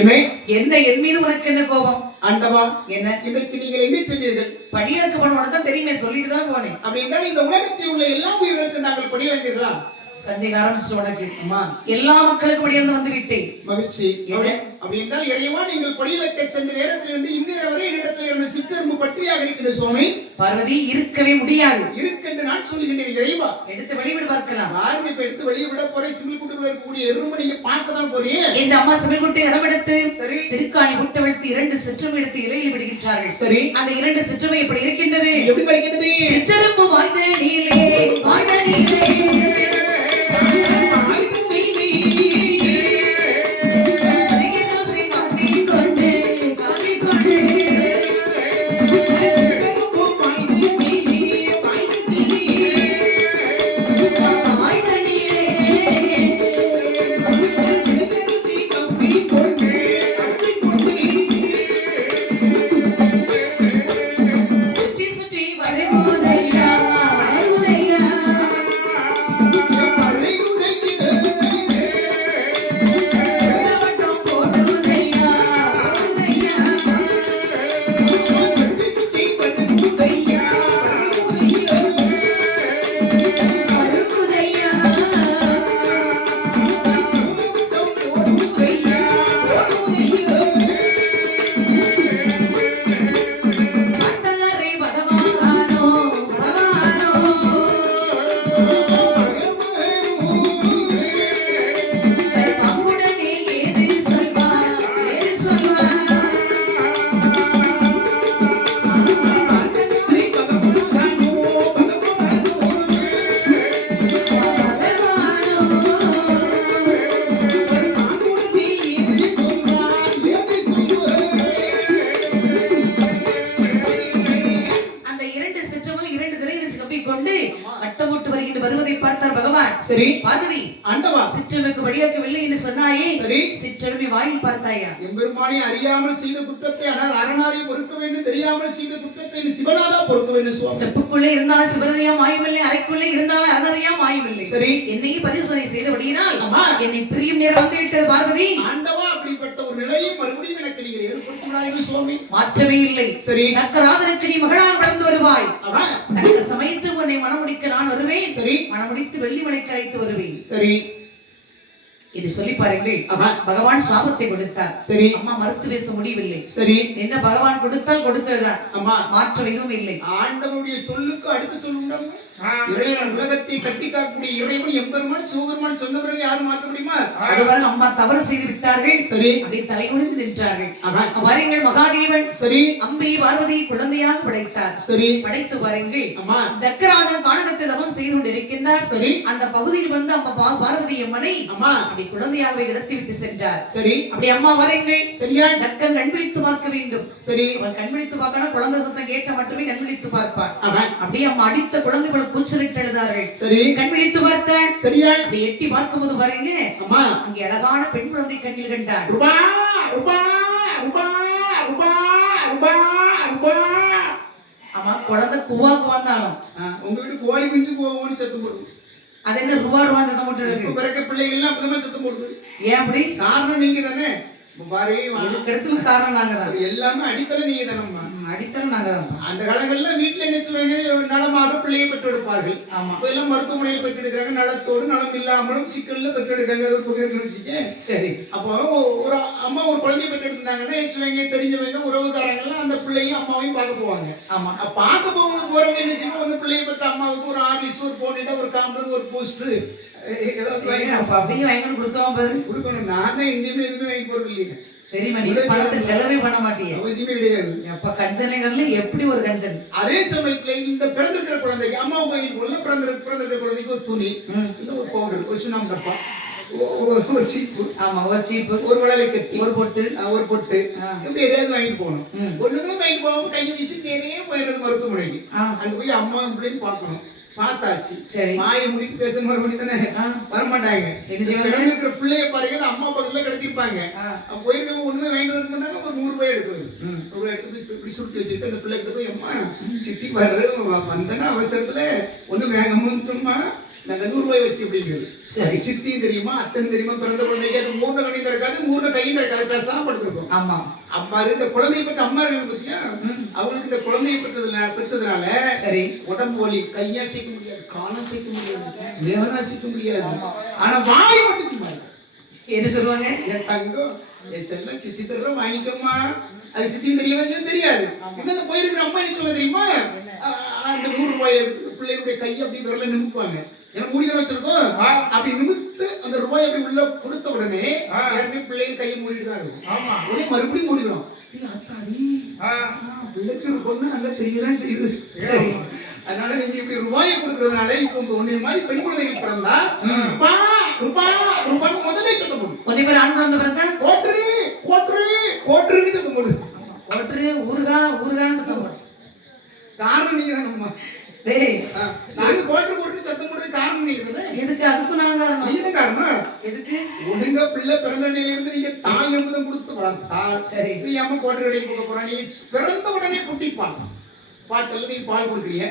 என்ன என் மீது உனக்கு என்ன கோபம்? ஆண்டவா, என்ன இன்றைக்கு நீங்கள் எங்கே சென்றீர்கள்? படியிலக்கு போனவன தான் தெரியுமே, சொல்லிட்டு தான் போனேன். அப்படி என்றால் இந்த உலகத்தில் உள்ள எல்லா உயிர்களுக்கும் நாங்கள் படி வந்தீர்களா? சந்தேக ஆரம்பிச்சு உனக்கு. அம்மா, எல்லா மக்களுக்கும் படியிலிருந்து வந்து விட்டேன். மகிழ்ச்சி. அப்படி என்றால் இறைவா, நீங்கள் படியிலக்க சென்ற நேரத்திலிருந்து இந்நேரம் வரை என்னிடத்தில் இருந்த சிற்றெரும்பு பற்றியாக இருக்கிற சுவாமி. பார்வதி, இருக்கவே முடியாது. இருக்கென்று நான் சொல்லுகின்றேன் இறைவா. எடுத்து வெளிவிட பார்க்கலாம். யாரும் இப்ப எடுத்து வெளியே விட போறேன். சிமிழ் கூட்டுக்குள்ள இருக்கக்கூடிய எறும்பு நீங்க பார்க்க தான் போறீங்க. என் அம்மா சிமிழ் கூட்டை அரவெடுத்து திருக்காணி முட்டவெடுத்து 2 சிற்றம்பு எடுத்து இலையில் விடுகின்றார்கள். சரி, அந்த 2 சிற்றம்பு எப்படி இருக்கின்றது? எப்படி இருக்கின்றது? சிற்றெரும்பு வாய்ந்த நீலே வாய்ந்த நீலே சரி, பார்வதி, ஆண்டவா, சிற்றெரும்புக்கு படியாக்கவில்லை என்று சொன்னாயே. சரி, சிற்றெரும்பி வாயில் பார்த்தாயா? எம்பெருமானே, அறியாமல் செய்த குற்றத்தை அரணாரி பொறுக்க வேண்டும், தெரியாமல் செய்த குற்றத்தை சிவனாதா பொறுக்க வேண்டும் சுவாமி. செப்புக்குள்ளே இருந்தாலும் சிவனறியா மாயமில்லை, அறைக்குள்ளே இருந்தாலும் அரணறியா மாயமில்லை. சரி, என்னையே பரிசோதனை செய்தபடியினால் அம்மா, என்னை பிரியும் நேரம் வந்து விட்டது பார்வதி. ஆண்டவா, அப்படிப்பட்ட ஒரு நிலையை மறுபடியும் எனக்கு நீங்கள் ஏற்படுத்தினார்கள் சுவாமி. மாற்றவே இல்லை. சரி, நக்கராஜனுக்கு நீ மகளாக வளர்ந்து வருவாய். தக்க சமயத்து உன்னை மனமுடிக்க நான் வருவேன். சரி, மனமுடித்து வெள்ளிமலைக்கு அழைத்து வருவேன். சரி இது சொல்லி பாருங்கள். பகவான் சாபத்தை கொடுத்தார். சரி, அம்மா மறுத்து பேச முடியவில்லை. சரி, என்ன பகவான் கொடுத்தால் கொடுத்ததுதான். அம்மா, மாற்றம் எதுவும் இல்லை. ஆண்டவனுடைய சொல்லுக்கு அடுத்து சொல்லுங்க. இறைவன் உலகத்தை கட்டி காக்கக்கூடிய இறைவன் எம்பெருமான் சிவபெருமான் சொன்ன பிறகு யாரும் மாற்ற முடியுமா? அதுவரை அம்மா தவறு செய்து விட்டார்கள். சரி, அப்படி தலைகுனிந்து நின்றார்கள். பாருங்கள், மகாதேவன் சரி அம்பை பார்வதி குழந்தையாக படைத்தார். சரி, படைத்து பாருங்கள். அம்மா, தக்கராஜன் கானகத்தை தவம் செய்து கொண்டிருக்கின்றார். சரி, அந்த பகுதியில் வந்து அம்மா பார்வதி அம்மனை அம்மா அப்படி குழந்தையாகவே இடத்தி விட்டு சென்றார். சரி, அப்படி அம்மா வாருங்கள். சரியா? தக்கன் கண்பிடித்து பார்க்க வேண்டும். சரி, அவன் கண்பிடித்து பார்க்கணும். குழந்தை சத்தம் கேட்ட மட்டுமே கண்பிடித்து பார்ப்பார். அப்படியே அம்மா அடித்த குழந்தைகள் கூச்சலிட்டு எழுதார்கள். சரி, கண்பிடித்து பார்த்தார். சரியா? அப்படி எட்டி பார்க்கும்போது பாருங்க, அம்மா, அங்கே அழகான பெண் குழந்தை கண்ணில் கண்டார். ரூபா ரூபா ரூபா ரூபா ரூபா ரூபா. ஆமா, குழந்தை குவா குவாந்தாலும் உங்க வீட்டு கோழி குஞ்சு கோவன்னு சத்தம் போடுது. அது என்ன ரூபா ரூபான்னு சத்தம் போட்டு இருக்கு? பிறக்க பிள்ளைகள் எல்லாம் அப்படிதான் சத்தம் போடுது. ஏன் அப்படி? காரணம் நீங்க தானே. இடத்துல காரணம் நாங்க தான். எல்லாமே அடித்தளம் நீங்க தானம்மா. அடித்தளம் நாங்க தான். அந்த காலங்கள்ல வீட்டுல நினைச்சுவாங்க நலமாக பிள்ளையை பெற்றெடுப்பார்கள். இப்ப எல்லாம் மருத்துவமனையில் பெற்றெடுக்கிறாங்க. நலத்தோடு நலம் இல்லாமலும் சிக்கல்ல பெற்றெடுக்கிறாங்க. சரி, அப்போ ஒரு அம்மா ஒரு குழந்தைய பெற்றெடுத்தாங்கன்னா நினைச்சுவாங்க தெரிஞ்சவங்க உறவுக்காரங்கெல்லாம் அந்த பிள்ளையும் அம்மாவையும் பார்க்க போவாங்க. ஆமா, பார்க்க போறவங்க என்ன செய்யணும், அந்த பிள்ளையை பெற்ற அம்மாவுக்கு ஒரு ஆர்லிஸ், ஒரு போனிட்டா, ஒரு காம்பன், ஒரு போஸ்டர் அப்படியே வாங்கி கொடுத்தோம் பாரு. கொடுக்கணும். நான் தான் எங்கேயுமே எதுவுமே வாங்கி போறது இல்லைங்க. தெரியுமா? நீ பணத்தை செலவே பண்ண மாட்டீங்க. அவசியமே கிடையாது. அப்ப கஞ்சனைகள்ல எப்படி ஒரு கஞ்சன். அதே சமயத்துல இந்த பிறந்திருக்கிற குழந்தைக்கு அம்மா உள்ள பிறந்திருக்கிற குழந்தைக்கு ஒரு துணி, ஒரு பவுடர், ஒரு சுண்ணாம்பு டப்பா, ஒரு சீப்பு, ஆமா ஒரு சீப்பு, ஒரு வளவை கட்டி, ஒரு பொட்டு, இப்படி ஏதாவது வாங்கிட்டு போகணும். ஒண்ணுமே வாங்கிட்டு போகாம கையை வீசி நேரே போயிடுறது மருத்துவமனைக்கு. அங்க போய் அம்மா பிள்ளைன்னு பார்க்கணும். பார்த்தாச்சு, மாய முடிட்டு பேச மாதிரி தானே வரமாட்டாங்க. இருக்கிற பிள்ளைய பாருங்க, அம்மா பக்கத்துல கிடத்திருப்பாங்க. போயிருக்க ஒண்ணுமே வாங்கிட்டு வர மாட்டாங்க. ஒரு 100 ரூபாய் எடுக்கிறது. 100 ரூபாய் எடுத்து இப்படி சுருட்டி வச்சுட்டு அந்த பிள்ளைகிட்ட போய், அம்மா சிட்டி வந்தனா அவசரத்துல ஒண்ணு வேகமா நாங்க 100 ரூபாய் வச்சு அப்படிங்கிறது. சரி. சித்தியும் தெரியுமா, அத்தனும் தெரியுமா, பிறந்த குழந்தைக்கு அது மூணு கண்ணியும் இருக்காது, மூணு கையும் இருக்காது, பேசாம படுத்திருக்கும். ஆமா. அம்மா இந்த குழந்தைய பெற்ற அம்மா இருக்கு பத்தியா, அவங்களுக்கு இந்த குழந்தைய பெற்றதுனால சரி உடம்பு வலி, கையா சீக்க முடியாது, காலம் சீக்க முடியாது, தேவனா சீக்க முடியாது. ஆனா வாய் மட்டும் சும்மா இருக்கு. என்ன சொல்லுவாங்க? என் தங்கம், என் செல்ல சித்தி தர்ற வாங்கிக்கோமா, அது சித்தியும் தெரியாது. இன்னும் போயிருக்கிற அம்மா என்ன சொல்ல தெரியுமா, அந்த 100 ரூபாய் எடுத்து பிள்ளைகளுடைய கையை அப்படி விரல நிமிப்பாங்க. ஏன்னா மூடிதான் வச்சிருக்கோம், அப்படி நிமித்து அந்த ரூபாய் அப்படி உள்ள கொடுத்த உடனே பிள்ளைங்க கையை மூடிட்டு தான் இருக்கும். உடனே மறுபடியும் மூடிக்கணும். பிள்ளைக்கு ஒரு பொண்ணு நல்லா தெரியதான் செய்யுது. சரி, அதனால நீங்க இப்படி ரூபாயை கொடுக்கறதுனால இப்ப உங்க ஒண்ணு மாதிரி பெண் குழந்தைக்கு பிறந்தா ரூபாய் முதல்ல சத்தம் போடும். ஒரே பேர் ஆண் குழந்தை பிறந்தா கோட்டுன்னு சத்தம் போடுது. கோட்ரு ஊருகான்னு சத்தம் போடும். காரணம் நீங்க தானம்மா. டேய், நாங்க கோட்டுன்னு சத்தம் போடுறது காரணம் நீங்க தானே. எதுக்கு? அதுக்கு நான் காரணம். நீங்க தான் காரணம். எதுக்கு? ஒழுங்கா பிள்ளை பிறந்த நிலையில இருந்து நீங்க தாய் என்பதை கொடுத்து வளர்த்தா சரி. நீ அம்மா கோட்டை கடைக்கு போக போறா, நீங்க பிறந்த உடனே குட்டிப்பான் பாட்டெல்லாம் நீங்க பால் கொடுக்குறீங்க.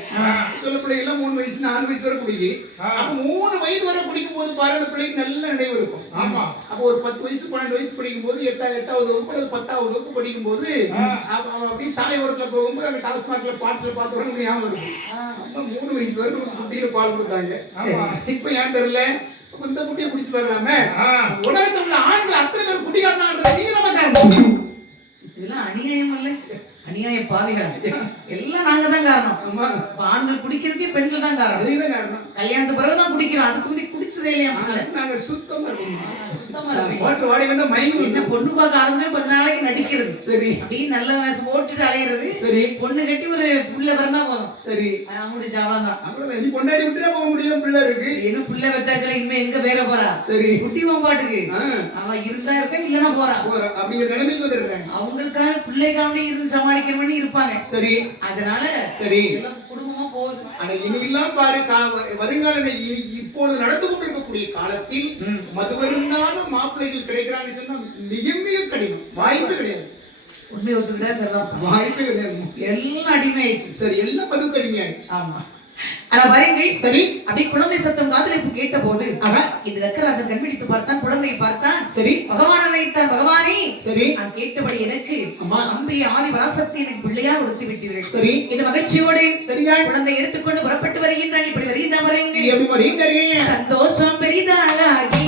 சொல்ல பிள்ளைங்க எல்லாம் 3 வயசு 4 வயசு வரை குடிக்கு. அப்ப 3 வயது வரை குடிக்கும் போது பாரு அந்த பிள்ளைக்கு நல்ல நினைவு இருக்கும். ஆமா. அப்ப ஒரு 10 வயசு 12 வயசு படிக்கும் போது 8வது வகுப்பு அல்லது 10வது வகுப்பு படிக்கும் போது அப்படியே சாலை ஓரத்துல போகும்போது அங்க டாஸ்மார்க்ல பாட்டுல பார்த்து வர ஞாபகம் வருது. அம்மா 3 வயசு வரை குட்டியில பால் கொடுத்தாங்க. இப்ப ஏன் தெரியல, இந்த குட்டியை குடிச்சு பார்க்கலாமே. உலகத்துல உள்ள ஆண்கள் அத்தனை பேர் குடிக்காரனாங்க. நீங்க நம்ம காரணம். இதெல்லாம் அநியாயம் இல்ல? அநியாய பாவிகளா? எல்லாம் நாங்க தான் காரணம். ஆண்கள் குடிக்கிறதுக்கே பெண்கள் தான் காரணம். கல்யாணத்துக்கு பிறகுதான் குடிக்கிறோம், அதுக்கு முந்தி குடிச்சதே இல்லையா? நாங்க சுத்தமா இருக்கோம். என்ன பொண்ணு பார்க்க ஆரம்பிச்சா கொஞ்ச நாளைக்கு நடிக்கிறது. சரி. அப்படியே நல்ல வேஷம் போட்டுட்டு அலையிறது. சரி. பொண்ணு கட்டி ஒரு புள்ள பிறந்தா போதும். சரி. அவங்களுடைய ஜாவம் தான். அவ்வளவுதான். நீ கொண்டாடி விட்டுட்டா போக முடியும். பிள்ளை இருக்கு. இன்னும் புள்ள பெத்தாச்சுல இனிமே எங்க பேர போறா? சரி. குட்டி பாட்டுக்கு அவ இருந்தா இருக்க, இல்லன்னா போறா. அப்படிங்கிற நிலைமைக்கு வந்துடுறாங்க. அவங்களுக்கான பிள்ளைக்கான இருந்து சமாளிக்கணும்னு இருப்பாங்க. சரி. அதனால சரி எல்லாம் குடும்பமா போகுது. ஆனா இனியெல்லாம் பாரு, வருங்கால இப்பொழுது நடந்து கொண்டிருக்கக்கூடிய காலத்தில் மதுவருந்தாத மாப்பிள்ளைகள் கிடைக்கிறான்னு சொன்னா மிக மிக கடினம். வாய்ப்பே கிடையாது. உண்மை ஒத்துக்கிட்டா சரிதான். வாய்ப்பே கிடையாது. எல்லாம் அடிமை ஆயிடுச்சு. சரி, எல்லாம் மதுக்கு அடிமை ஆயிடுச்சு. ஆமா. ஆனா பாருங்கள். சரி. அப்படி குழந்தை சத்தம் காதலிப்பு கேட்ட போது இந்த லக்கராஜன் கண்பிடித்து பார்த்தான், குழந்தையை பார்த்தான். சரி. பகவான் அழைத்தான். பகவானே, சரி, நான் கேட்டபடி எனக்கு அம்பி ஆதி பராசக்தி எனக்கு பிள்ளையா கொடுத்து விட்டீர்கள். சரி. இந்த மகிழ்ச்சியோடு சரியா குழந்தை எடுத்துக்கொண்டு புறப்பட்டு வருகின்றான். இப்படி வருகின்ற சந்தோஷம் பெரிதாகி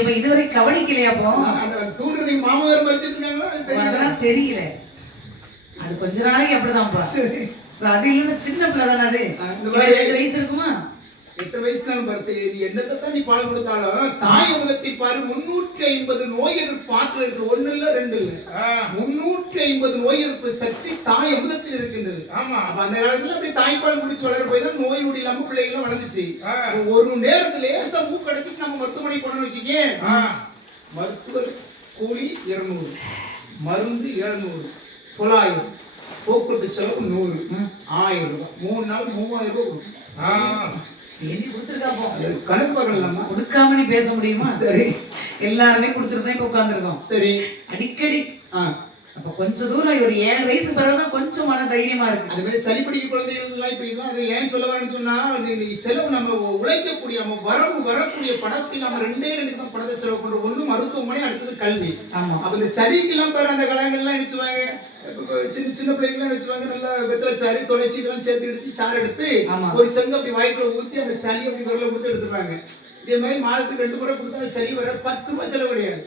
இப்ப இதுவரை கவனிக்கலையா? போ தூண்டுறதுக்கு மாமாவார் மறைச்சிட்டு இருக்காங்களோ அதெல்லாம் தெரியல. அது கொஞ்ச நாளைக்கு அப்படிதான்ப்பா. அது இல்ல, சின்ன பிள்ளை தானே. அது 2 வயசு இருக்குமா? 8 வயசுனாலும் பார்த்து நீ என்னத்தான் நீ பால் கொடுத்தாலும் தாய் அமுதத்தை பாரு 350 நோய் எதிர்ப்பு ஆற்றல் இருக்கு. 1 இல்ல 2 இல்ல, 350 நோய் எதிர்ப்பு சக்தி தாய் அமுதத்தில் இருக்கின்றது. அப்ப அந்த காலத்துல அப்படி தாய்ப்பால் குடிச்சு வளர போய் தான் நோய் நொடி இல்லாம பிள்ளைகளும் வளர்ந்துச்சு. ஒரு நேரத்துல லேசா மூக்கு அடைச்சிட்டு நம்ம மருத்துவமனை போனோம்னு வச்சுக்கே, மருத்துவர் கூலி 200, மருந்து 700, 900, போக்குவரத்து செலவு 100, 1000 ரூபாய். 3 நாள் 3000 ரூபாய் கொடுக்கும். எழுதி கொடுத்துருக்காப்போ. கணக்கு பார்க்கலாமா? கொடுக்காம நீ பேச முடியுமா? சரி, எல்லாருமே கொடுத்துட்டு தான் இப்ப உட்கார்ந்துருக்கோம். சரி, அடிக்கடி ஆ, அப்ப கொஞ்சம் தூரம் ஒரு 7 வயசு பிறகுதான் கொஞ்சம் மன தைரியமா இருக்கு. அது மாதிரி சளி பிடிக்க குழந்தைகள் எல்லாம் இப்ப இதெல்லாம் அதை ஏன் சொல்ல வரேன்னு சொன்னா, செலவு நம்ம உழைக்கக்கூடிய நம்ம வரக்கூடிய பணத்தில் நம்ம 2 தான் பணத்தை செலவு பண்றோம். ஒண்ணு மருத்துவமனை, அடுத்தது கல்வி. ஆமா. அப்ப இந்த சளிக்கெல்லாம் பாரு அந்த காலங்கள்லாம் நினைச்சுவாங்க, சின்ன சின்ன பிள்ளைங்களாம் நினைச்சுவாங்க, நல்லா வெத்தலை சாரி துளசி இதெல்லாம் சேர்த்து எடுத்து சாறு எடுத்து ஒரு செங்கு அப்படி வாய்க்குள்ள ஊத்தி அந்த சளி அப்படி விரல கொடுத்து எடுத்துருவாங்க. இதே மாதிரி மாதத்துக்கு 2 முறை கொடுத்தா சளி வர 10 ரூபாய் செலவு கிடையாது.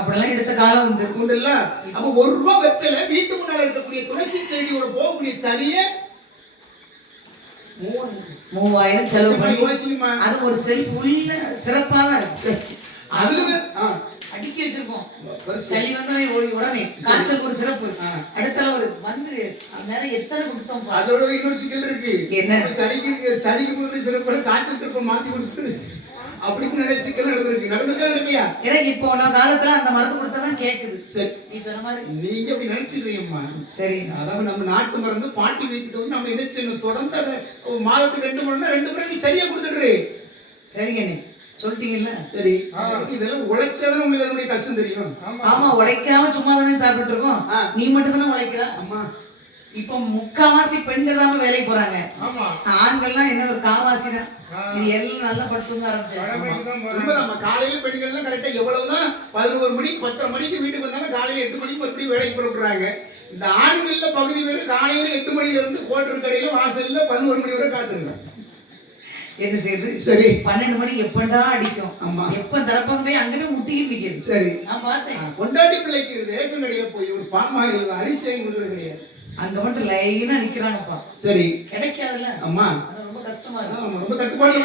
அப்படிலாம் எடுத்த காலம் உண்டு. உண்டுல்ல? அப்ப 1 ரூபாய் வெத்தலை வீட்டு முன்னால இருக்கக்கூடிய துளசி செடியோட போகக்கூடிய சளியே 3000 செலவு பண்ணி யோசிக்குமா? அது ஒரு செல்ஃப் உள்ள சிறப்பா தான் இருக்கு. அதுல அடுக்கி வச்சிருப்போம். சளி வந்தா உடனே காய்ச்சல் ஒரு சிறப்பு, அடுத்த ஒரு வந்து நேரம் எத்தனை கொடுத்தோம். அதோட இன்னொரு சிக்கல் இருக்கு. என்ன? சளிக்கு கொடுக்குற சிறப்பு காய்ச்சல் சிறப்பு மாத்தி கொடுத்து அப்படின்னு நிறைய சிக்கல் நடந்திருக்கு. நடக்கலையா? எனக்கு இப்போ நான் காலத்துல அந்த மருந்து கொடுத்தாதான் கேக்குது. சரி, நீ சொன்ன மாதிரி நீங்க அப்படி நினைச்சிருக்கீங்கம்மா. சரி, அதாவது நம்ம நாட்டு மருந்து பாட்டி வைக்கிட்டு வந்து நம்ம என்ன செய்யணும், தொடர்ந்து அதை மாதத்துக்கு 2 முறை 2 முறை நீ சரியா கொடுத்துடுறே. சரிங்க, நீ சொல்லிட்டீங்கல்ல. சரி, இதெல்லாம் உழைச்சாதான் உங்களுக்கு அதனுடைய கஷ்டம் தெரியும். ஆமா, உழைக்காம சும்மா தானே சாப்பிட்டு இருக்கோம். நீ மட்டும் தானே உழைக்கிற. அம்மா, இப்ப முக்காவாசி பெண்கள் தான் வேலைக்கு போறாங்க. ஆண்கள்லாம் என்ன ஒரு காவாசி தான். இது எல்லாம் நல்லா படுத்துங்க ஆரம்பிச்சாங்க. காலையில பெண்கள் எல்லாம் கரெக்டா எவ்வளவுதான் 11 மணிக்கு 10 மணிக்கு வீட்டுக்கு வந்தாங்க, காலையில 8 மணிக்கு மறுபடியும் வேலைக்கு புறப்படுறாங்க. இந்த ஆண்கள்ல பகுதி பேர் காலையில 8 மணில இருந்து கோட்டர் கடையில வாசல்ல 11 மணி வரை காத்திருக்காங்க. என்ன செய்யுது? சரி, 12 மணிக்கு எப்படா அடிக்கும். ஆமா, எப்ப தரப்பம் போய் அங்கவே முட்டிக்கிட்டு நிக்குது. சரி, நான் பார்த்தேன். கொண்டாடி பிள்ளைக்கு ரேஷன் கடையில போய் ஒரு பாமாயில் அரிசி வாங்கி கொடுக்கறது கிடையாது. அங்க மட்டும் லைனா நிக்கிறாங்கப்பா. சரி, கிடைக்காதுல்ல. அம்மா, அது ரொம்ப கஷ்டமா இருக்கு. ஆமா, ரொம்ப தட்டுப்பாடு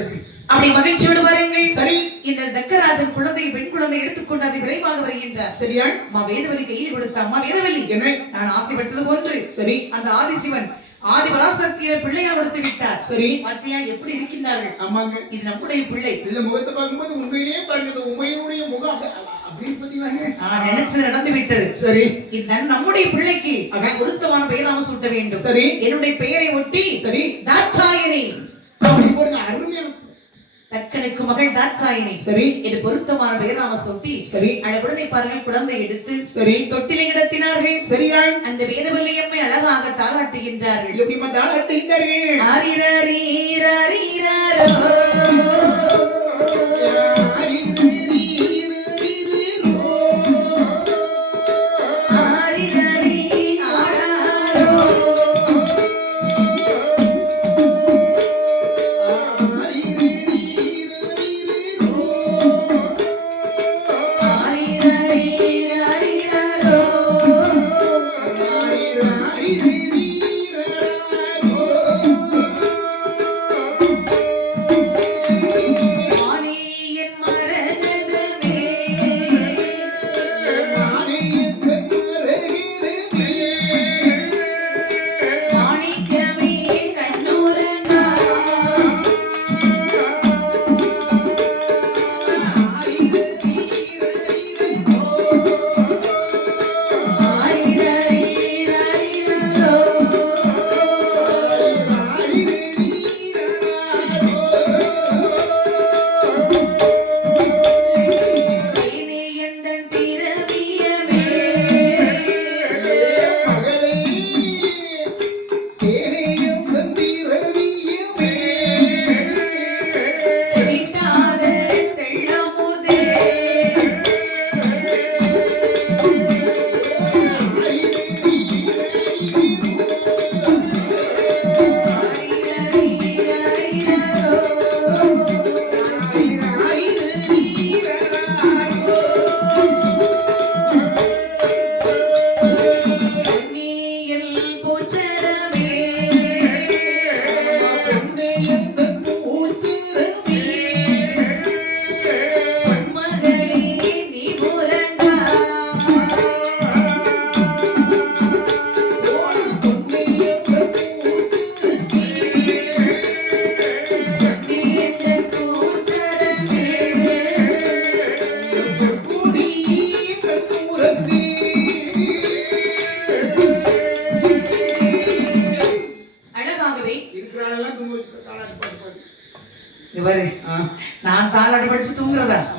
இருக்கு. அப்படி மகிழ்ச்சியோடு பாருங்கள். சரி, இந்த தக்கராஜன் குழந்தை பெண் குழந்தை எடுத்துக்கொண்டு அது விரைவாக வருகின்றார். சரியா? அம்மா வேதவலி கையில் கொடுத்த அம்மா வேதவலி, என்ன நான் ஆசைப்பட்டது ஒன்று. சரி, அந்த ஆதிசிவன் ஆதிபராசக்தியை பிள்ளையா கொடுத்து விட்டார். சரி, பார்த்தியா எப்படி இருக்கின்றார்கள். ஆமாங்க, இது நம்முடைய பிள்ளை. பிள்ளை முகத்தை பார்க்கும்போது உண்மையிலேயே பாருங்க, இந்த உமையுடைய முகம் அப்படி பாத்தீங்களாங்க. நான் நினைச்சது நடந்து விட்டது. சரி, இது நம்முடைய பிள்ளைக்கு பொருத்தமான பெயர் நாம சூட்ட வேண்டும். சரி, என்னுடைய பெயரை ஒட்டி சரி தாட்சாயணி அப்படி போடுங்க, அருமையா. தக்கனுக்கு மகள் தாட்சாயினி. சரி, இது பொருத்தமான பெயர் நாம சொல்லி சரி அழகுடனே பாருங்கள் குழந்தை எடுத்து சரி தொட்டிலை கிடத்தினார்கள். சரியா? அந்த வேதவல்லியம்மை அழகாக தாளாட்டுகின்றார்கள். எப்படிமா தாளாட்டுகின்றார்கள்? ஆரிரரீரரீரரோ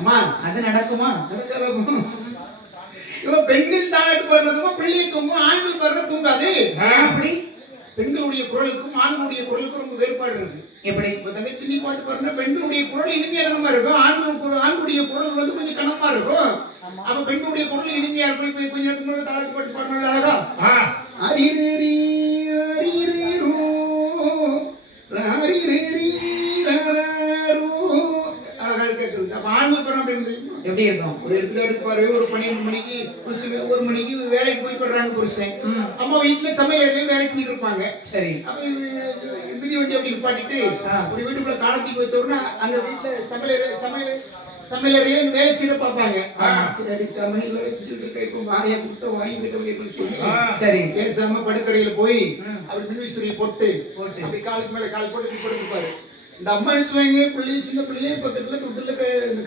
அம்மா அது நடக்குமா? நடக்காத. இவன் பெண்கள் தாளாட்டு பாடுறதுமா பிள்ளையை தூங்கும், ஆண்கள் பாடுற தூங்காது. அப்படி பெண்களுடைய குரலுக்கும் ஆண்களுடைய குரலுக்கும் ரொம்ப வேறுபாடு இருக்கு. எப்படி? இப்ப தங்கச்சி நீ பாட்டு பாருன்னா பெண்களுடைய குரல் இனிமையானமா இருக்கும், ஆண்களுடைய குரல் வந்து கொஞ்சம் கனமா இருக்கும். அப்ப பெண்களுடைய குரல் இனிமையா இருக்கும். இப்ப கொஞ்சம் நேரத்துக்கு தாளாட்டு பாட்டு பாடுறது அழகா அரிரேரி அரிரேரோ ராரிரேரி ராராரோ அழகா கேக்குது. அப்ப ஆண்கள் பாரு அப்படி தெரியுமா? எப்படி இருக்கும்? ஒரு எடுத்துக்காட்டு பாரு, ஒரு 12 மணிக்கு புருஷன் 1 மணிக்கு வேலைக்கு போயிட்டு வர்றாங்க புருஷன். அம்மா வீட்டுல சமையல் அறையில வேலைக்கு பண்ணிட்டு இருப்பாங்க. சரி. அப்ப மிதி வண்டி அப்படி நிப்பாட்டிட்டு அப்படி வீட்டுக்குள்ள காலத்துக்கு வச்ச உடனே அங்க வீட்டுல சமையலறையில வேலை செய்ய பார்ப்பாங்க. சரி சமையல் வேலை செஞ்சுட்டு இருக்க, இப்போ வாரியா கொடுத்த வாங்கிட்டு அப்படின்னு சொல்லி சரி பேசாம படுக்கறையில போய் அப்படி மின்விசிறியை போட்டு அப்படி காலுக்கு மேல கால் போட்டு இப்படி படுத்துப்பாரு. இந்த அம்மா நினைச்சுவாங்க பிள்ளைங்க சின்ன பிள்ளைங்க பக்கத்துல தொட்டில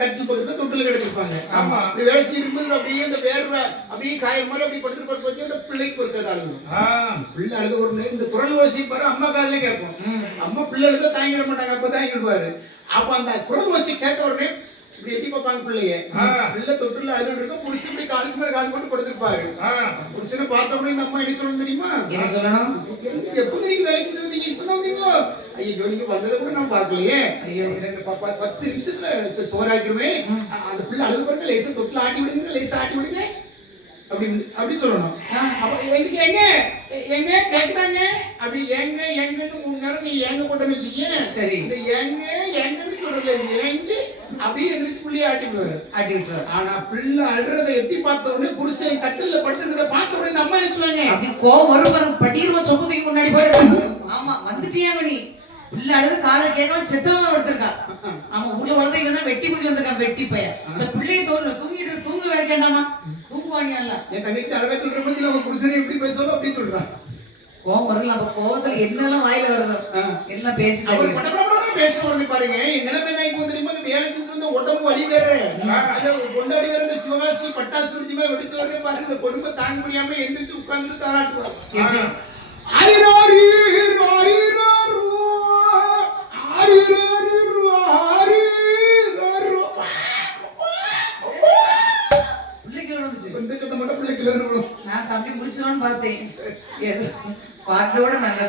கட்டில் பக்கத்துல தொட்டில கிடச்சிருப்பாங்க. அப்படி வேலை செய்யும் போது அப்படியே அந்த வேர்வை அப்படியே காயம் மாதிரி அப்படி படுத்துட்டு பத்தி அந்த பிள்ளைக்கு பொறுத்தது அழுகும். பிள்ளை அழுத உடனே இந்த குரல் ஓசி பாரு அம்மா காதலே கேட்போம். அம்மா பிள்ளை அழுத தாங்கிட மாட்டாங்க, அப்ப தாங்கிடுவாரு. அப்ப அந்த குரல் ஓசி கேட்ட உடனே இப்படி எட்டி பார்ப்பாங்க பிள்ளைய. பிள்ளை தொட்டில அழுதுட்டு இருக்கும், புருஷன் இப்படி காலுக்கு மேல கால் போட்டு படுத்துருப்பாரு. புருஷனை பார்த்த உடனே இந்த அம்மா என்ன சொல்லணும் தெரியுமா? என்ன சொல்லணும்? எப்ப நீங்க வேலைக்கு வந்தீங்க? இப்பதான் வந்தீங்களோ? ஐயோ நீங்க வந்ததை கூட நான் பார்க்கலையே. ஐயோ எனக்கு 10 நிமிஷத்துல சோறாக்கிருவேன். அந்த பிள்ளை அழுது பாருங்க, லேசா தொட்டில ஆட்டி விடுங்க, லேசா ஆட்டி விடுங்க அப்படி சொல்லணும். அப்ப எங்க எங்க எங்க கேக்குறாங்க அப்படி எங்க எங்கன்னு 3 நேரம் நீ எங்க போட்டேன்னு வச்சுக்க. சரி. இந்த எங்க எங்கன்னு சொல்றதுல எங்க அப்படியே எதிர்த்து பிள்ளைய ஆட்டி விட்டுருவாரு. ஆனா பிள்ளை அழுறதை எட்டி பார்த்த உடனே புருஷன் கட்டில படுத்துக்கிறத பார்த்த உடனே இந்த அம்மா நினைச்சுவாங்க அப்படி கோவம் வரும். படியிருவ சொப்புக்கு முன்னாடி போயிடுறாங்க. ஆமா வந்துட்டியா நீ? பிள்ளை அழுது காலை கேட்கணும் செத்தவங்க படுத்திருக்கான். ஆமா ஊர்ல வளர்ந்த இவன் தான் வெட்டி முடிச்சு வந்திருக்கான், வெட்டி பையன். இந்த பிள்ளைய தூங்க வைக்கண்டாமா? தூங்குவாங்க. என் தங்கச்சி அழகா சொல்ற பத்தி அவன் புருஷனை எப்படி பேசணும் அப்படி சொல்றான். கோவம் வரல. அப்ப கோவத்துல என்னெல்லாம் வாயில வருதோ எல்லாம் பேசி பேசுவாங்க பாருங்க. என் நிலைமை என்ன இப்போ தெரியுமா? வேலைக்கு வந்து உடம்பு வலி வேற, கொண்டாடி வேற இந்த சிவகாசி பட்டாசு வெடிச்சுமே வெடித்து வர பாருங்க. இந்த கொடுமை தாங்க முடியாம எந்திரிச்சு உட்கார்ந்துட்டு தாராட்டுவார். நான் தம்பி முடிச்சிடும்னு பார்த்தேன். பாட்டோட நல்ல